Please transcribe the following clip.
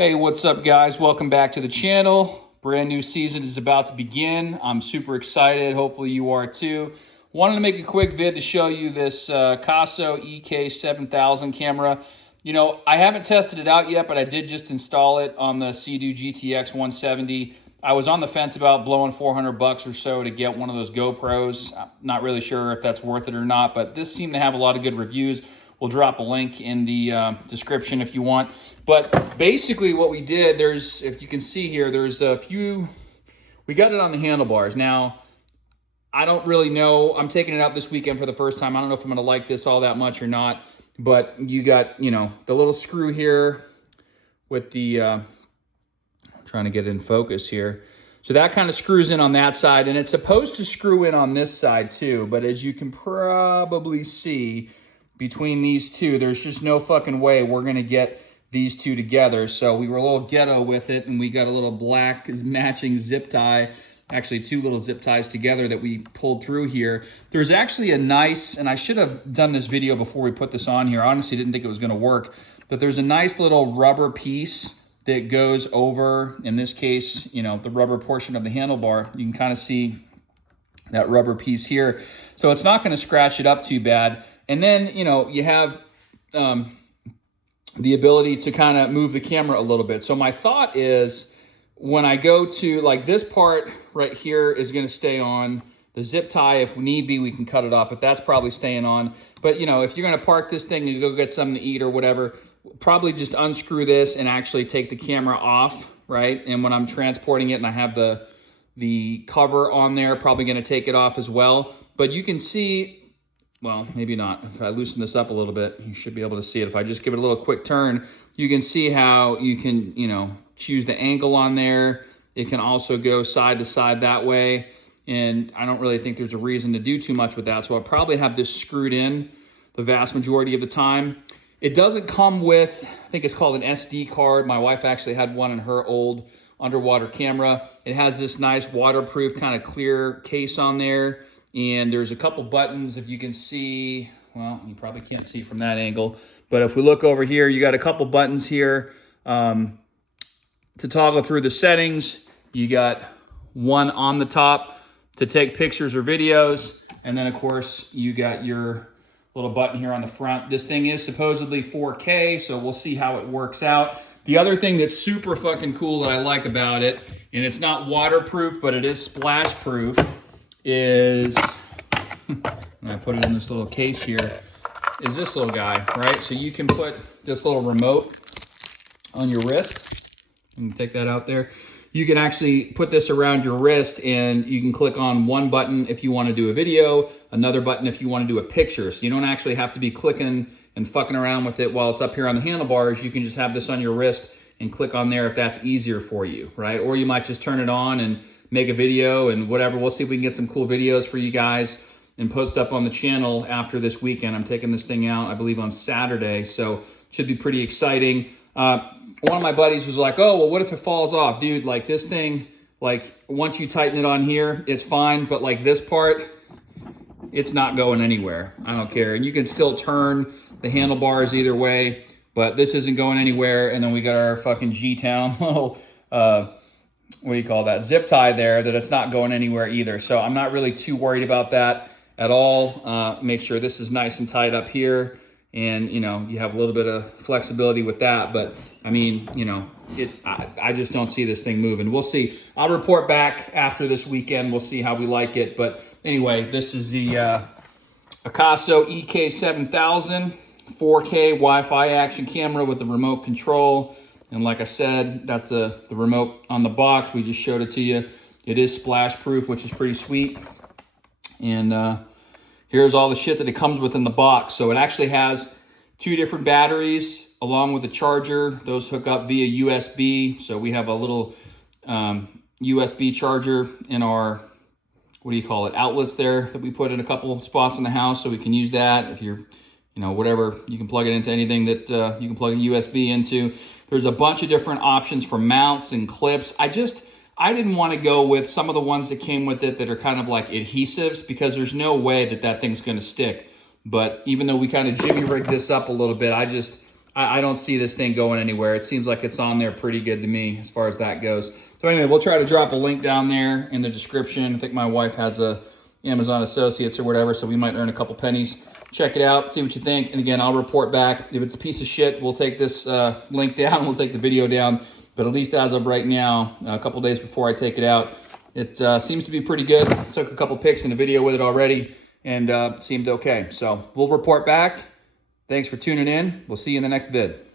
Hey, what's up guys? Welcome back to the channel. Brand new season is about to begin. I'm super excited. Hopefully you are too. Wanted to make a quick vid to show you this Caso EK7000 camera. You know, I haven't tested it out yet, but I did just install it on the Sea-Doo GTX 170. I was on the fence about blowing $400 or so to get one of those GoPros. I'm not really sure if that's worth it or not, but this seemed to have a lot of good reviews. We'll drop a link in the description if you want. But basically what we did, if you can see here, there's a few, we got it on the handlebars. Now, I don't really know, I'm taking it out this weekend for the first time. I don't know if I'm gonna like this all that much or not, but you got, you know, the little screw here with the, I'm trying to get it in focus here. So that kind of screws in on that side, and it's supposed to screw in on this side too, but as you can probably see, between these two, there's just no fucking way we're gonna get these two together. So we were a little ghetto with it, and we got a little black matching zip tie, actually two little zip ties together that we pulled through here. There's actually a nice, and I should have done this video before we put this on here. Honestly, didn't think it was gonna work, but there's a nice little rubber piece that goes over, in this case, you know, the rubber portion of the handlebar. You can kind of see that rubber piece here. So it's not gonna scratch it up too bad. And then, you know, you have the ability to kind of move the camera a little bit. So my thought is when I go to, like, this part right here is going to stay on. The zip tie, if need be, we can cut it off, but that's probably staying on. But, you know, if you're going to park this thing and go get something to eat or whatever, probably just unscrew this and actually take the camera off, right? And when I'm transporting it and I have the cover on there, probably going to take it off as well. But you can see, well, maybe not. If I loosen this up a little bit, you should be able to see it. If I just give it a little quick turn, you can see how you can, you know, choose the angle on there. It can also go side to side that way. And I don't really think there's a reason to do too much with that. So I'll probably have this screwed in the vast majority of the time. It doesn't come with, I think it's called an SD card. My wife actually had one in her old underwater camera. It has this nice waterproof kind of clear case on there. And there's a couple buttons, if you can see, well, you probably can't see from that angle, but if we look over here, you got a couple buttons here to toggle through the settings. You got one on the top to take pictures or videos, and then of course you got your little button here on the front. This thing is supposedly 4K, so we'll see how it works out. The other thing that's super fucking cool that I like about it, and it's not waterproof, but it is splash proof, is, and I put it in this little case here, is this little guy, right? So you can put this little remote on your wrist. You can take that out there. You can actually put this around your wrist and you can click on one button if you want to do a video, another button if you want to do a picture. So you don't actually have to be clicking and fucking around with it while it's up here on the handlebars. You can just have this on your wrist and click on there if that's easier for you, right? Or you might just turn it on and make a video and whatever. We'll see if we can get some cool videos for you guys and post up on the channel after this weekend. I'm taking this thing out, I believe, on Saturday, so should be pretty exciting. One of my buddies was like, oh, well, what if it falls off? Dude, like this thing, like once you tighten it on here, it's fine, but like this part, it's not going anywhere. I don't care. And you can still turn the handlebars either way, but this isn't going anywhere. And then we got our fucking G-Town little, what do you call that, zip tie there, that it's not going anywhere either. So I'm not really too worried about that at all. Make sure this is nice and tight up here, and you know, you have a little bit of flexibility with that. But I mean, you know, I just don't see this thing moving. We'll see. I'll report back after this weekend. We'll see how we like it. But anyway, this is the Caso EK7000 4K Wi-Fi action camera with the remote control. And like I said, that's the remote on the box. We just showed it to you. It is splash proof, which is pretty sweet. And here's all the shit that it comes with in the box. So it actually has two different batteries along with the charger. Those hook up via USB. So we have a little USB charger in our, what do you call it, outlets there that we put in a couple spots in the house. So we can use that if you're, you know, whatever, you can plug it into anything that you can plug a USB into. There's a bunch of different options for mounts and clips. I didn't want to go with some of the ones that came with it that are kind of like adhesives, because there's no way that that thing's going to stick. But even though we kind of jimmy rigged this up a little bit, I don't see this thing going anywhere. It seems like it's on there pretty good to me as far as that goes. So anyway, we'll try to drop a link down there in the description. I think my wife has a Amazon Associates or whatever, so we might earn a couple pennies. Check it out, see what you think. And again, I'll report back. If it's a piece of shit, we'll take this link down, we'll take the video down. But at least as of right now, a couple days before I take it out, it seems to be pretty good. Took a couple pics in the video with it already and seemed okay. So we'll report back. Thanks for tuning in. We'll see you in the next vid.